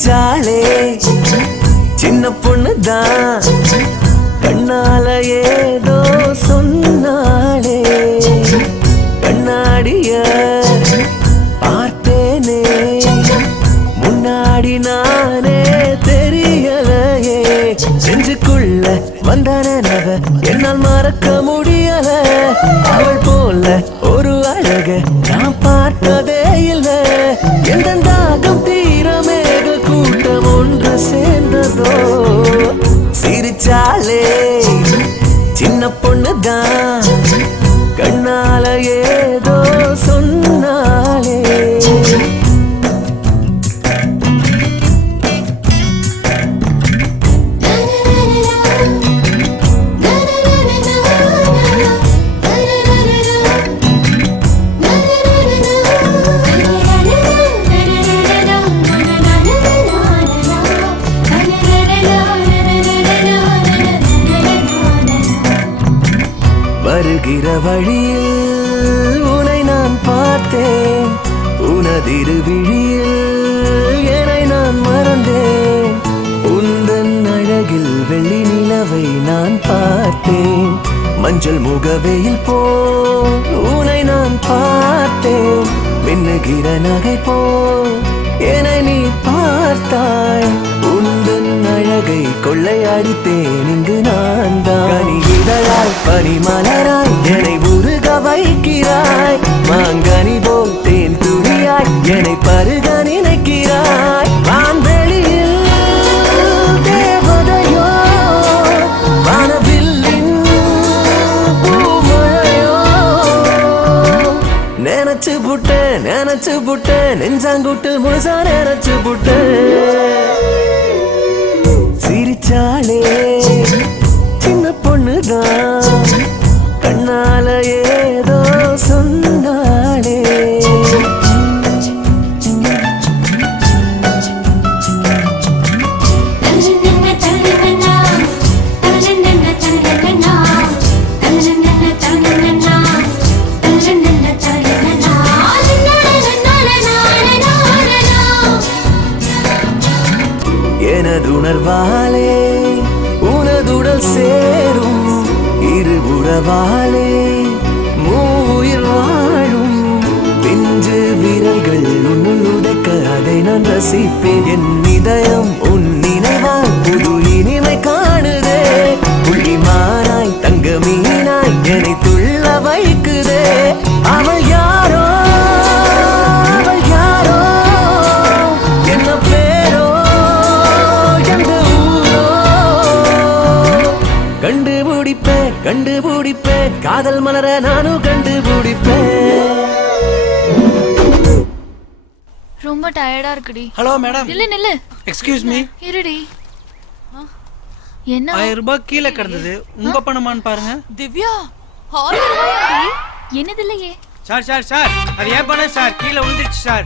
சிரிச்சாளே சின்ன பொண்ணுதான் கண்ணால ஏதோ சொன்னாளே கண்ணாடிய பார்த்தேனே முன்னாடி நானே தெரியலையே நெஞ்சுக்குள்ள வந்த நினைவ என்னால் மறக்க முடியல அவள் போல ஒரு அழக நான் பார்த்ததே இல்ல எந்த தாகம் தீரமேக கூட்டம் ஒன்று சேர்ந்ததோ சிரிச்சாலே சின்ன பொண்ணுதான் கண்ணால ஏதோ சொன்னாலே வருகிற வழியில் உன்னை நான் பார்த்தேன் உனதிரு விழியில் என்னை நான் மறந்தேன் உந்தன் அழகில் வெள்ளி நிலவை நான் பார்த்தேன் மஞ்சள் முகவையில் போல் உன்னை நான் பார்த்தேன் மின்னுகிற நகை போல் என்னை நீ பார்த்தாய் உந்தன் அழகை கொள்ளையடித்தேன் இங்கு நான் தான் இதழாய் பனிமலராய் என்னை உருக வைக்கிறாய் மாங்கனி போல் தேன் துளியாய் என்னை பருக நினைக்கிறாய் வான்வெளியில் தேவதையோ வானவில்லின் பூமழையோ நினைச்சு புட்டேன் நெஞ்சாங்குட்டில் முழுசா நினைச்சு புட்டேன் சிரிச்சாளே சின்ன பொண்ணுதான் கண்ணால ஏதோ சொன்னாளே எனது உணர்வாலே உனதுடல் சேரும் இரு உறவாலே மூயிர் வாழும் பிஞ்சு விரல்கள் உன்னுள் உதைக்க அதை நான் ரசிப்பேன் என் இதயம் உன் நினைவால் புது இனிமை காணுதே புள்ளிமானாய் தங்க மீனாய் என்னை துள்ள வைக்குதே அவள் யாரோ என்ன பேரோ கண்டுபிடிப்பேன் காதல் மலர நானும் கண்டுபிடிப்பேன் ரொம்ப டயர்டா இருக்குடி. Hello madam. நில்லு எக்ஸ்கியூஸ் மீ. இருடி. என்ன 1000 ரூபாய் கீழே கிடந்தது உங்க பணமான்னு பாருங்க. திவ்யா 1000 ரூபாயாடி? என்னது இல்லையே சார் அது ஏன் பணம் சார் கீழே விழுந்துருச்சு சார்.